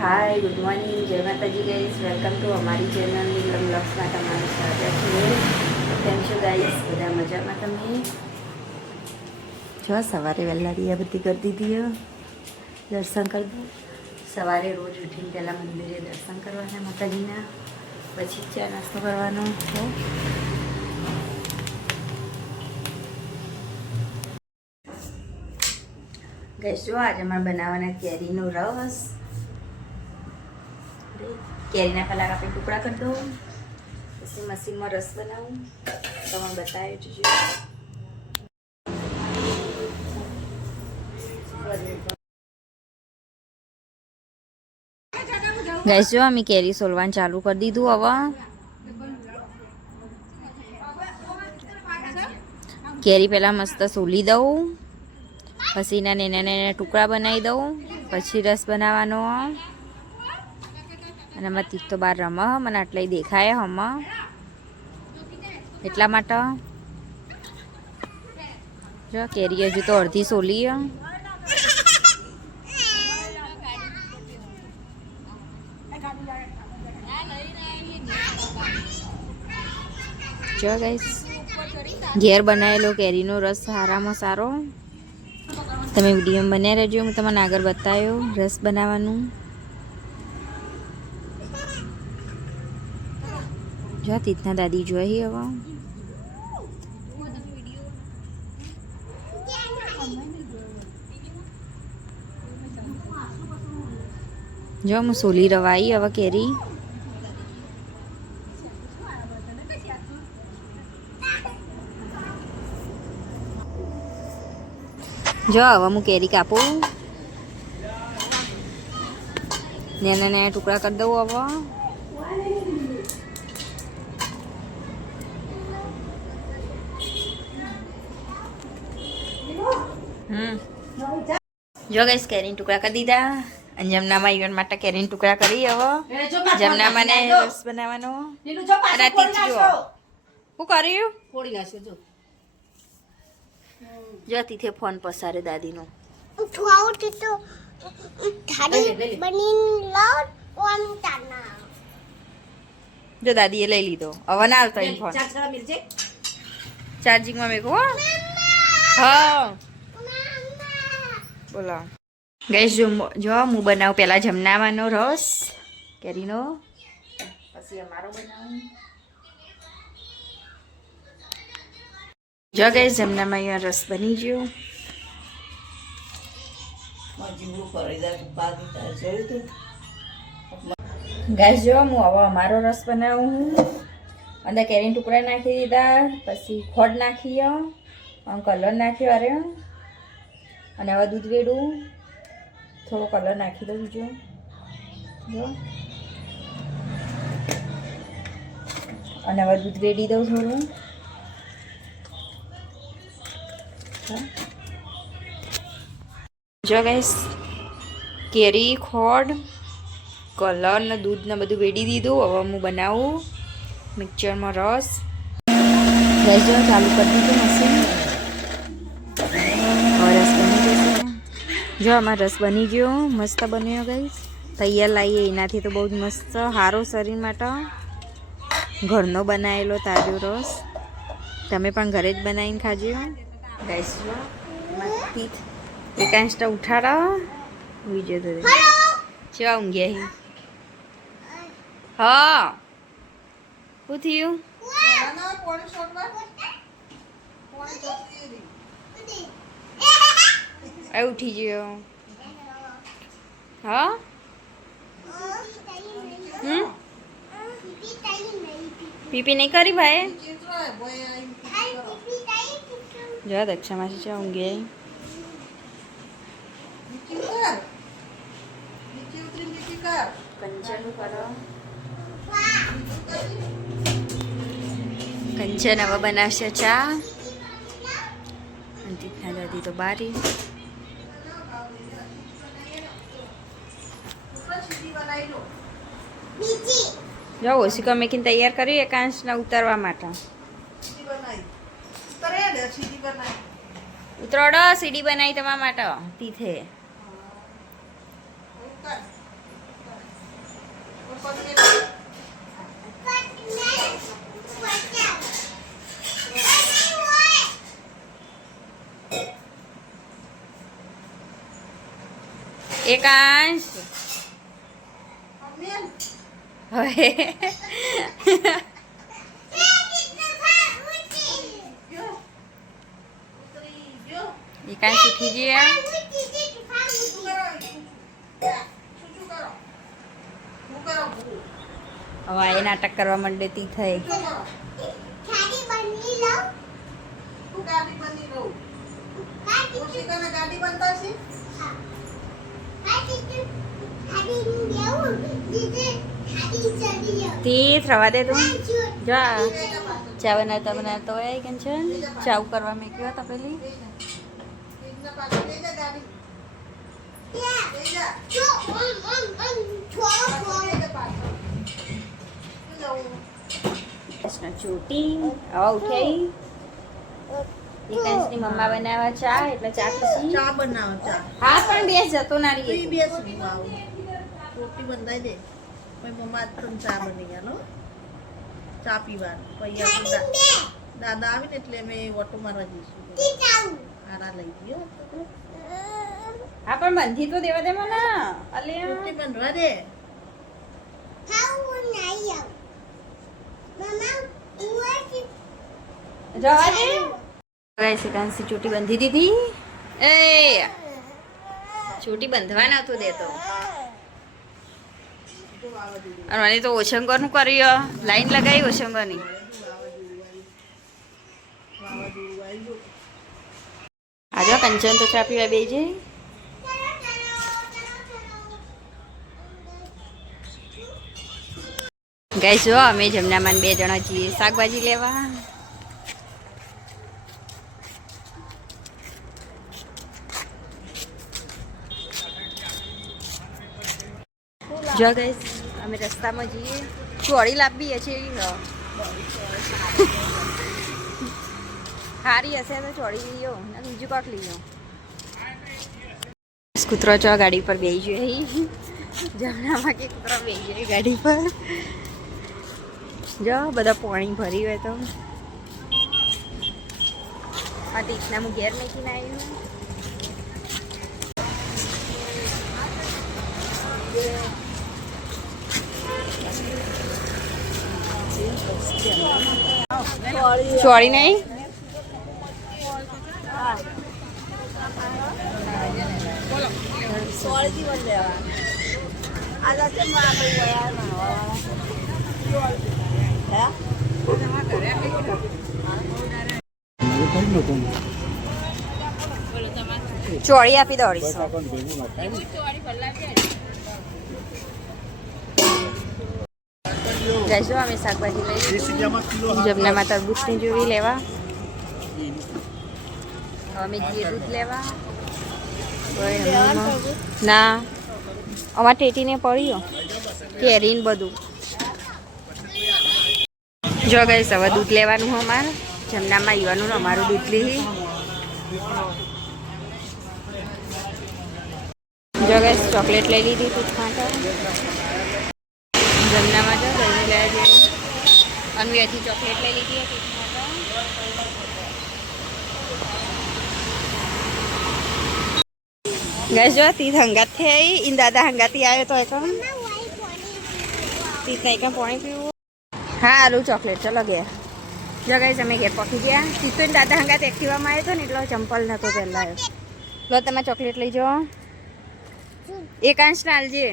Hi good morning, જય માતાજી guys. Welcome to અમારી ચેનલ નીલમ બ્લોગ્સમાં તમારું સ્વાગત છે. કેમ છો ગાઈસ? બધા મજામાં? તમે જો સવારે વહેલા દિયાબત્તી કરી દીધી, દર્શન કરી દો. સવારે રોજ ઉઠીને પહેલાં મંદિરે દર્શન કરવાના માતાજીના, પછી ચા નાસ્તો કરવાનો છે. ગાઈસ જો આજે અમારે બનાવવાના કેરીનો રસ. કેરીના પહેલાં આપણે ટુકડા કરી દઉં, પછી મશીનમાં રસ બનાવું. તમને બતાવ્યું જોજો. ગાઈસ જો અમે કેરી સોલવાનું ચાલુ કરી દીધું. હવે કેરી પહેલાં મસ્ત સોલી દઉં, પછી એના નાના ટુકડા બનાવી દઉં, પછી રસ બનાવવાનો. અને આમાં તીખ તો બહાર રમે, મને આટલા દેખાય હમણાં, એટલા માટે જો કેરી હજુ તો અડધી સોલી. જો ગાઈસ ઘેર બનાવેલો કેરીનો રસ સારામાં સારો. તમે વિડીયો બનાવી રહેજો, હું તમને આગળ બતાવ્યો રસ બનાવવાનું. જો તીતના દાદી જોઈ હવે. જો હું સોલી રવાઈ હવે કેરી. જો હવે હું કેરી કાપું, નાના નાના ટુકડા કરી દઉં. હવે જો ગાઈસ કેરીના ટુકડા કરી દીધા. અને જમનામાં ઈવન માટે કેરીના ટુકડા કરી. હવે જમનામાં ને રસ બનાવવાનો. અને આ તીજ જો શું કર્યું, ફોડી નાખ્યો. જો જો તીથે ફોન પસારે દાદીનો. જો દાદીએ લઈ લીધો. હવે ના આવતો ફોન ચાર્જિંગમાં મેં કહો. હા બોલો ગાઈસ. જો હું બનાવું પહેલાં જમનાવાનો રસ કેરીનો, પછી અમારો બનાવું. જો ગાઈસ જમનામાં અહીંયા રસ બની ગયો. ગાઈસ જો હું હવે અમારો રસ બનાવું. અંદર કેરીના ટુકડા નાખી દીધા, પછી ખોડ નાખી, કલર નાખ્યો. અરે અને હવે દૂધ વેડું, થોડો કલર નાખી દઉં બીજો. જો અને હવે દૂધ વેડી દઉં થોડું. જો ગાઈસ કેરી, ખોડ, કલર ને દૂધ ને બધું વેડી દીધું. હવે હું બનાવું મિક્સરમાં રસ. ગેસ જો ચાલુ કરી દીધું મશીન. હવે રસ બની જશે. જો આમાં રસ બની ગયો, મસ્ત બન્યો ગાઈસ. તૈયાર લાવીએ એનાથી તો બહુ જ મસ્ત સારો શરીર માટે. ઘરનો બનાવેલો તાજો રસ તમે પણ ઘરે જ બનાવીને ખાજો ગાઈસ. જો તીથ એકાંશটা ઉઠાડો, બીજો તો ચેવા ઊંઘ્યા. હા શું થયું? ઉઠી ગયો. હા પીપી નહીં કરી ભાઈ. જો દક્ષા માસી છે ઊંઘે. કંચન હવે બનાવશે ચા. તીથના દાદી તો બારી. જો ઓશિકા મેકીને તૈયાર કરી એકાંશને ઉતારવા માટે. ઉતરોડો સીડી બનાવી તમારા માટે તીથે. એકાંશ હવે એકાંશ ઉઠી ગયા. હવે એ નાટક કરવા માંડે તી થઈ. તીર્થ રવા દે તું જા. ચા બનાવતા હોય કંચન ચાવ કરવા મેક્યો હતા પેલી. ચોટી આવા ઉઠાઈ. એકાંશની મમ્મા બનાવવા ચા એટલે ચા પીસી. ચા બનાવ ચા. હા પણ બેસ જતો ના રહી. બેસ રોટી બંધાઈ દે. પછી મમ્મા તને ચા બની ગયા ચા પીવાનું. પછી દાદા આવીને એટલે અમે ઓટો મારવા જઈશું. આરા લઈ ગયો. હા પણ બંધી તો દેવા દે મને. અલ્યા રોટી બંધવા દે. જવા દે. ગાઈસ એકાંશી ચોટી બંધી દીધી. એ ચોટી બંધવા નતું દેતો. અને મને તો ઓશંગરનું કર્યું. લાઈન લગાવી ઓશંગરની. આજે કંચન તો ચા પીવા બેસી જાય. ગાઈસ જો અમે જમનામાં 2 જણા છીએ શાકભાજી લેવા. જો ગાઈસ અમે રસ્તામાં જઈએ. ચોળી લાવવી છે સારી હશે તો ચોળી લઈયો ને બીજું કોક લઈયો. કૂતરો ચો ગાડી પર બેસી જોઈએ. જમનામાં કે કૂતરો બેસી જાય ગાડી પર. જો બધા પાણી ભરી હોય તો. આ ટીચના હું ઘેર મૂકીને આવ્યું. ચોળી નહીં. ચોળી આપી દો. જઈશું અમે શાકભાજી લઈ. જમનામાં તરબૂચની જોવી લેવા. અમે જઈએ દૂધ લેવા. ના અમારે ટેટીને પડ્યો કેરીને બધું. જો ગઈશ હવે દૂધ લેવાનું અમારે. જમનામાં આવવાનું અમારું દૂધ લઈ. જો ગઈશ ચોકલેટ લઈ લીધી દૂધ માટે. જમનામાં જો દહીં લેવા જઈએ. અન્વેથી ચોકલેટ લઈ લીધી હતી. ગઈશ જો તીત હંગાત થઈ. ઈન દાદા હંગાતી આવ્યો તો એક તીત નહીં કેમ પાણી પીવું. હા આલુ ચોકલેટ ચલો ગયા. જો ગઈશ અમે ઘેર પહોંચી ગયા. તીત તો દાદા હંગાત એક્ટિવામાં આવ્યો હતો ને એટલો ચંપલ નહોતો પહેલાં આવ્યો. લો તમે ચોકલેટ લઈ જાઓ. એકાંશ નાલજે.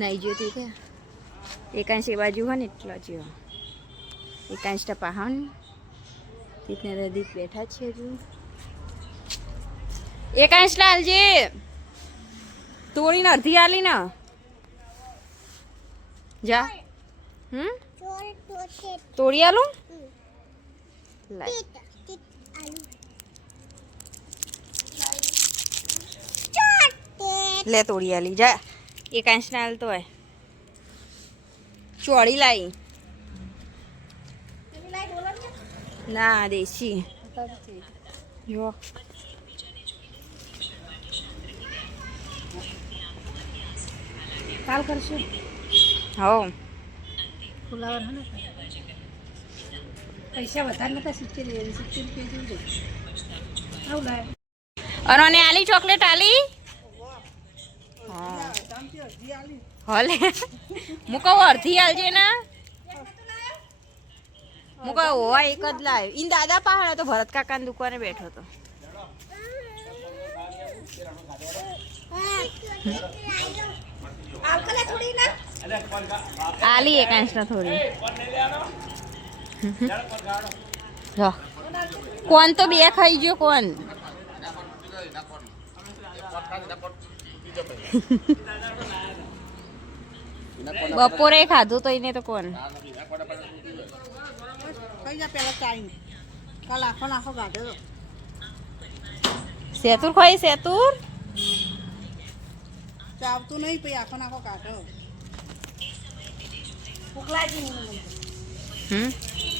નહીં જોતી કે એકાંશ એ બાજુ હોય ને એટલો જો. એકાંશ ટપાહન તીતને રદીપ બેઠા છે હજુ. એકાંશ લાલજે. તોડીને અડધી આલી ને જા. તોડી આલું. લે તોડી આલી જા. એકાંશ ના હાલતો હોય. ચોળી લાવી ના દેશી જો. કાલ કરશું. હો ફુલાવર હે ને પૈસા વધારે નતા 70 રૂપિયા જેવું આવું લાય. અને આલી ચોકલેટ આલી હા હલે હું કહું અડધી આલજે ને હું કહું હોવા એક જ લાવ્યો ઈન દાદા પાસે તો ભરત કાકાની દુકાને બેઠો હતો આલી એકાંશ ના થોડી કોણ તો બે ખાઈ ગયો કોણ બપોરે ખાધું તો એને તો કોણ કઈ જા પેલા ચાઈ કાલ આખો નાખો ગાઢો સેતુર ખાઈ સેતુર ચાવતું નહીં પછી આખો નાખો કાઢો ઉકલાજી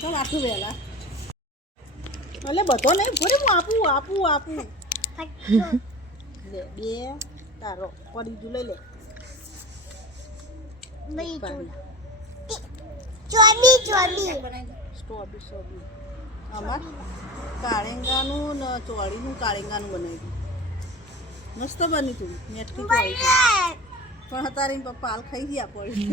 ચાલ આટલું વહેલા એટલે બધો નહીં ભરે હું આપું લે બે તારો પડી જુ લઈ લે સ્ટ્રોબી અમાર કાળેંગાનું ને ચોળીનું કાળેંગાનું બનાવ્યું મસ્ત બની તું મેટકી ચોળી પણ અત્યારે એમ પપ્પા હાલ ખાઈ ગયા પડી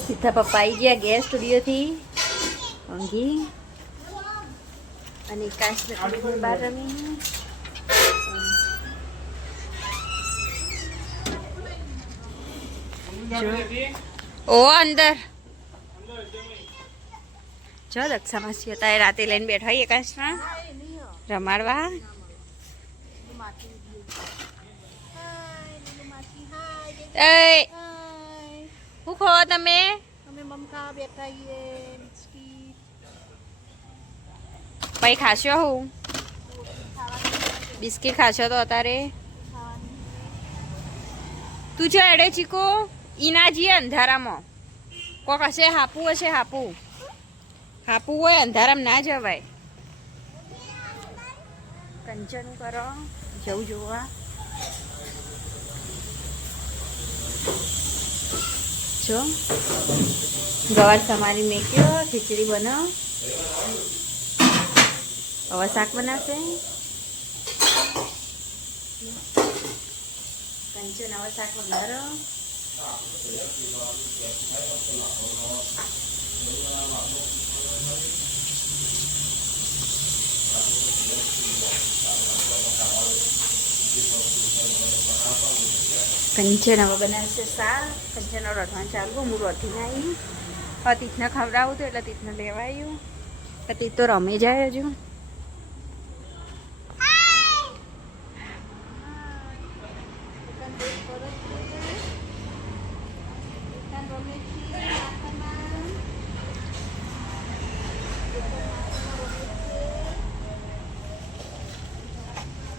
સીધા પપ્પા આવી ગયા ગેસ સ્ટુડિયોથી ઊંઘી અને કાશ બહાર રમી ઓ અંદર જો દક્ષા માસી હતા એ રાતે લઈને બેઠા એકાંશમાં રમાડવા એ શું ખો તમે અમે મમકા બેઠા છીએ બિસ્કીટ પછી ખાશો હું બિસ્કીટ ખાશો તો અત્યારે તું જો એડે ચીકો ઈના જઈએ અંધારામાં કોક હશે હાપું હોય અંધારામાં ના જવાય કંચનું કરો જવું જોવા જો ગવાર સમારી મેક્યો ખીચડી બનાવ હવે શાક બનાવશે કંચન હવે શાક વઘારો કંચન હવે બનાવશે શાક કંચનનો રઢવાનું ચાલુ હું રોટી આવી તીથને ખવડાવું તો એટલે તીથને લેવાયું તીથ તો રમે જાય હજુ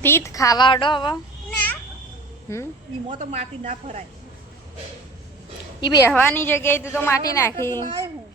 તીથ ખાવા અડો હવે ઈમો તો માટી ના ફરાય ઈ બેહવાની જગ્યાએ તો માટી નાખી લાય હું